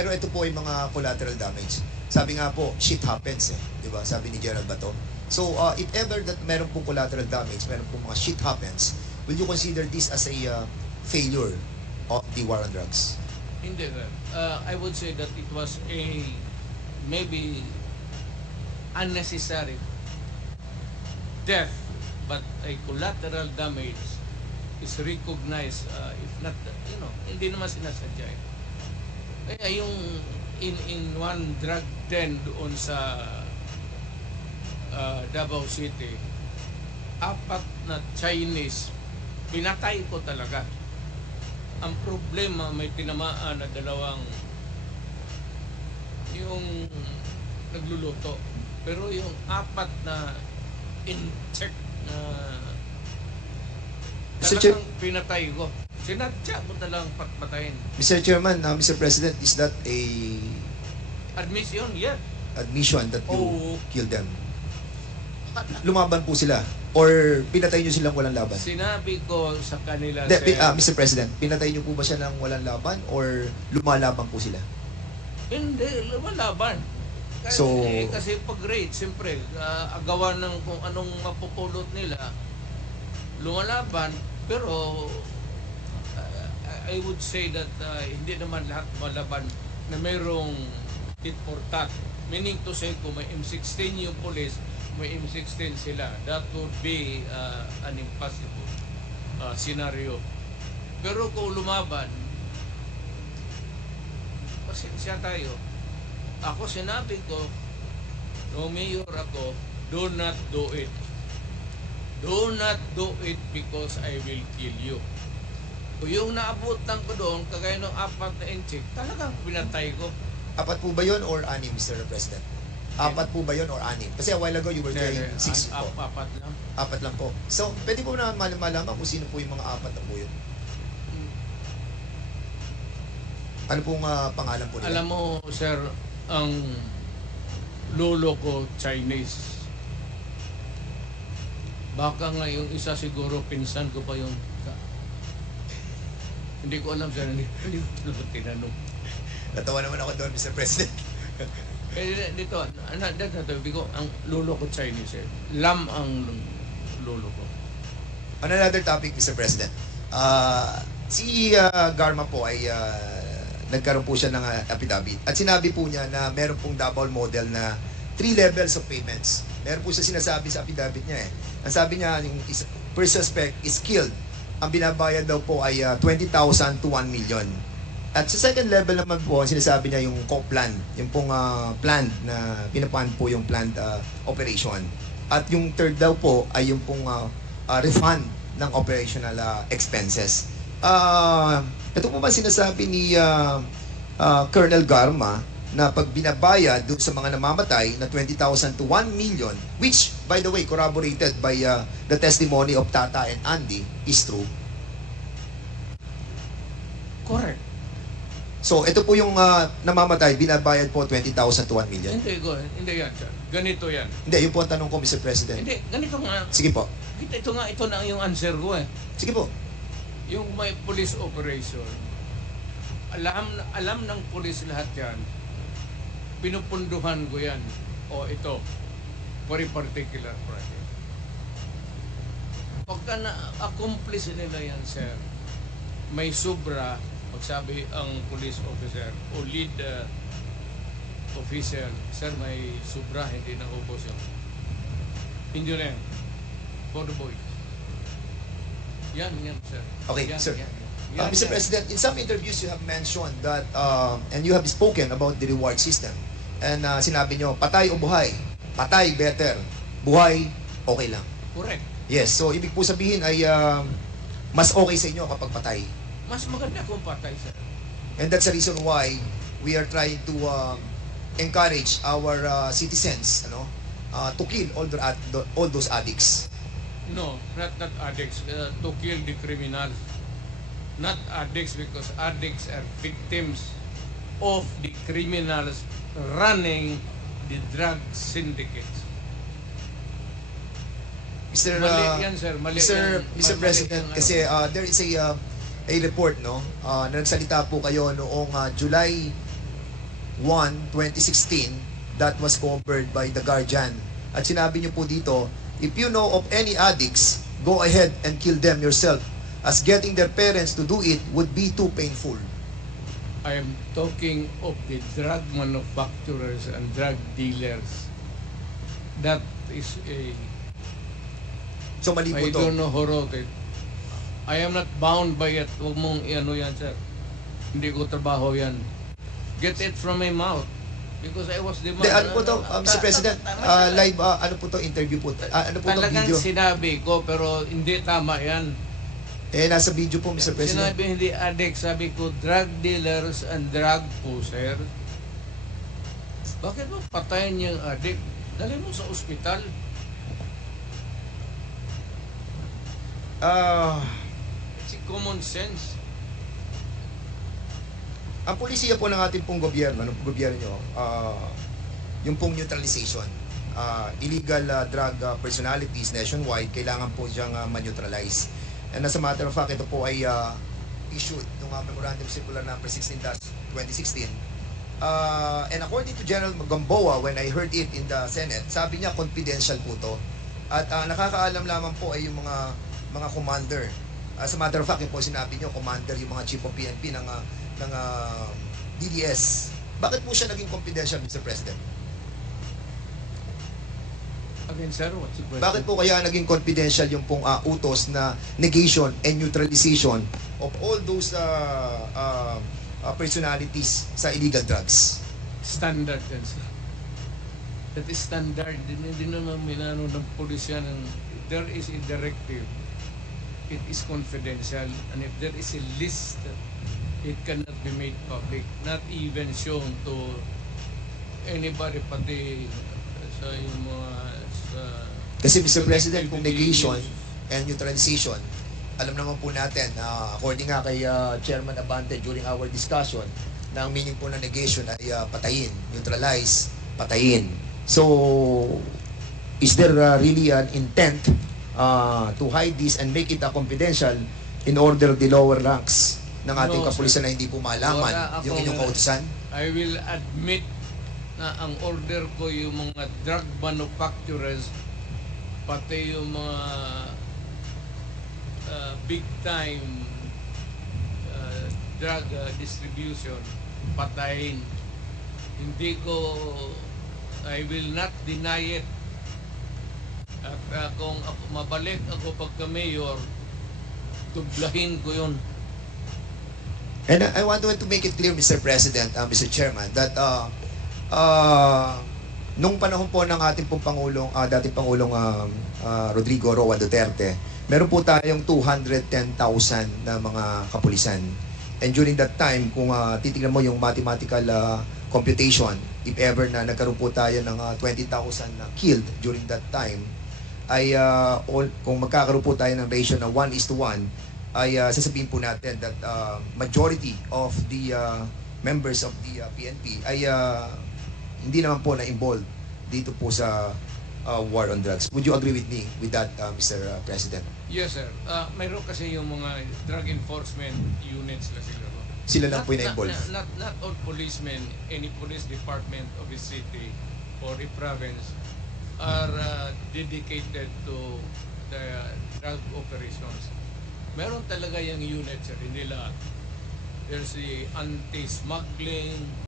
Pero ito po ay mga collateral damage. Sabi nga po, shit happens eh. Di ba? Sabi ni Gerald Bato. So, uh, if ever that meron pong collateral damage, meron pong mga shit happens, will you consider this as a uh, failure of the war on drugs? Hindi. Uh, I would say that it was a maybe unnecessary death, but a collateral damage is recognized, uh, if not, you know, hindi naman sinasadya eh. Kaya yung in, in one drug den doon sa uh, Davao City, apat na Chinese, pinatay ko talaga ang problema may tinamaan na dalawang yung nagluluto. Pero yung apat na in-check na. Chair- talagang pinatay ko. Sinadya ko talang patpatayin. Mr. Chairman, uh, Mr. President, is that a Admission, yeah. admission that you Oo. killed them? Lumaban po sila? Or pinatay nyo silang walang laban? Sinabi ko sa kanila, pi- sir, ah, Mr. President, pinatay niyo po ba siya ng walang laban or lumalaban po sila? hindi, lumalaban. Kasi, So- kasi pag raid, siyempre, ah, agawan ng kung anong mapupulot nila, lumalaban, pero I would say that ah, hindi naman lahat malaban na mayroong tit for tat. Meaning to say, kung may M16 yung police, may M16 sila. That would be ah, an impossible ah, scenario. Pero kung lumaban, pasensya tayo. Ako sinabi ko, no mayor ako, do not do it. Do not do it because I will kill you. Yung naabutan ko doon, kagaya ng apat na inchik, talagang pinatay ko. Apat po ba yon or anim, Mr. President? Apat po ba yon or anim? Kasi a while ago you were saying six po. apat lang. Apat lang po. So, pwede po na mal- malaman kung sino po yung mga apat na po yun. Ano pong ah, pangalan po nila? Alam mo, sir, ang lolo ko Chinese. Baka nga yung isa siguro pinsan ko pa yung hindi ko alam sir, hindi, ko alam tinanong. Natawa naman ako doon, Mr. President. Eh, dito, ano, dito, sabi ko, ang lolo ko Chinese eh. Lam ang lolo ko. On another topic, Mr. President. Ah, si ah, Garma po ay ah, nagkaroon po siya ng ah, affidavit. At sinabi po niya na meron pong double model na three levels of payments. Meron po siya sinasabi sa affidavit niya eh. Ang sabi niya, yung is, first suspect is killed. Ang binabayad daw po ay ah, 20,000 to 1 million. At sa second level naman po, sinasabi niya yung co-plan, yung pong ah, plan na pinapan po yung planned ah, operation. At yung third daw po ay yung pong ah, ah, refund ng operational ah, expenses. Ah, ito po ba sinasabi ni ah, ah, Colonel Garma na pag binabayad doon sa mga namamatay na 20,000 to 1 million, which, by the way, corroborated by ah, the testimony of Tata and Andy, is true. Correct. So, ito po yung ah, namamatay, binabayad po 20,000 to 1 million. Hindi ko, hindi yan sir. Ganito yan. Hindi, yun po ang tanong ko, Mr. President. Hindi, ganito nga. Sige po. Ito, ito nga, ito na yung answer ko eh. Sige po. Yung may police operation, alam alam ng police lahat yan, pinupunduhan ko yan. O ito, for a particular project. Pagka na-accomplish nila yan, sir, may sobra, magsabi ang police officer o lead uh, officer, sir, may sobra, hindi na ubos yun. Hindi na yan. For the boys. Yan, yan, sir. Okay, Yan, sir. yan. Uh, Mr. President, in some interviews you have mentioned that, uh, and you have spoken about the reward system. And uh, sinabi nyo, patay o buhay? Patay, better. Buhay, okay lang. Correct. Yes, so ibig po sabihin ay uh, mas okay sa inyo kapag patay. Mas maganda kung patay, sir. And that's the reason why we are trying to um, encourage our uh, citizens ano, uh, to kill all, the, all those addicts. No, not not addicts. Uh, to kill the criminals. Not addicts because addicts are victims of the criminals running the drug syndicates. Mr. Uh, yan, sir. Mali Mr. yan. Mr. President, ano. kasi uh, there is a uh, a report no uh, na nagsalita po kayo noong uh, July 2016 that was covered by the Guardian. At sinabi niyo po dito, if you know of any addicts, go ahead and kill them yourself as getting their parents to do it would be too painful. I am talking of the drug manufacturers and drug dealers. That is a So mali po I to. don't know who wrote it. I am not bound by it. Huwag mong ano yan, sir. Hindi ko trabaho yan. Get it from my mouth. Because I was the man. De, ano po to, uh, Mr. President, uh, live, uh, ano po to, interview po, uh, ano po to, Talagang video? sinabi ko, pero hindi tama yan. Eh, nasa video po, Mr. President. Sinabi hindi addict, sabi ko drug dealers and drug pusher. Bakit mo patayin yung addict? Dali mo sa ospital. Ah, It's common sense. ang polisiya po ng ating pong gobyerno, ng gobyerno, ah, yung pong neutralization, ah, illegal ah, drug ah, personalities nationwide, kailangan po siyang ah, ma-neutralize. And as a matter of fact, ito po ay ah, issued ng uh, Memorandum Circular Number 16-2016. Ah, and according to General Gamboa, when I heard it in the Senate, sabi niya confidential po to. At ah, nakakaalam lamang po ay yung mga mga commander. As a matter of fact, yun po sinabi niyo, commander yung mga chief of PNP ng ah, ng ah, DDS. Bakit po siya naging confidential, Mr. President? Again, sir, what's the question? Bakit po kaya naging confidential yung pong ah, utos na negation and neutralization of all those ah, ah, ah, personalities sa illegal drugs? Standard yan, sir. That is standard. Hindi, hindi naman minano ng pulisya ng there is a directive. It is confidential. And if there is a list, it cannot be made public. Not even shown to anybody, pati sa yung mga Kasi Mr. President, kung negation and neutralization, alam naman po natin, ah, according nga kay ah, Chairman Abante during our discussion, na ang meaning po ng negation ay ah, patayin, neutralize, patayin. So, is there ah, really an intent ah, to hide this and make it a confidential in order the lower ranks ng ating No, kapulisan na hindi po malaman akong- yung inyong kautusan? I will admit na ang order ko yung mga drug manufacturers pati yung mga uh, big time uh, drug uh, distribution patayin hindi ko I will not deny it at uh, kung ako, mabalik ako pagka mayor dublahin ko yun And I want to make it clear, Mr. President, uh, Mr. Chairman, that uh, uh, nung panahon po ng ating pong Pangulong, uh, dating Pangulong um, uh, Rodrigo Roa Duterte, meron po tayong 210,000 na mga kapulisan. And during that time, kung uh, titignan mo yung mathematical uh, computation, if ever na nagkaroon po tayo ng uh, 20,000 na killed during that time, ay uh, all, kung magkakaroon po tayo ng ratio na 1 is to 1, ay uh, sasabihin po natin that uh, majority of the uh, members of the uh, PNP ay uh, hindi naman po na-involved dito po sa uh, war on drugs. Would you agree with me with that, uh, Mr. President? Yes, sir. Uh, mayroon kasi yung mga drug enforcement units na siguro. Sila lang po yung Not- na-involved. Not, not, not all policemen, any police department of a city or a province are uh, dedicated to the drug operations. Meron talaga yung unit, sir, hindi lahat. There's the anti-smuggling,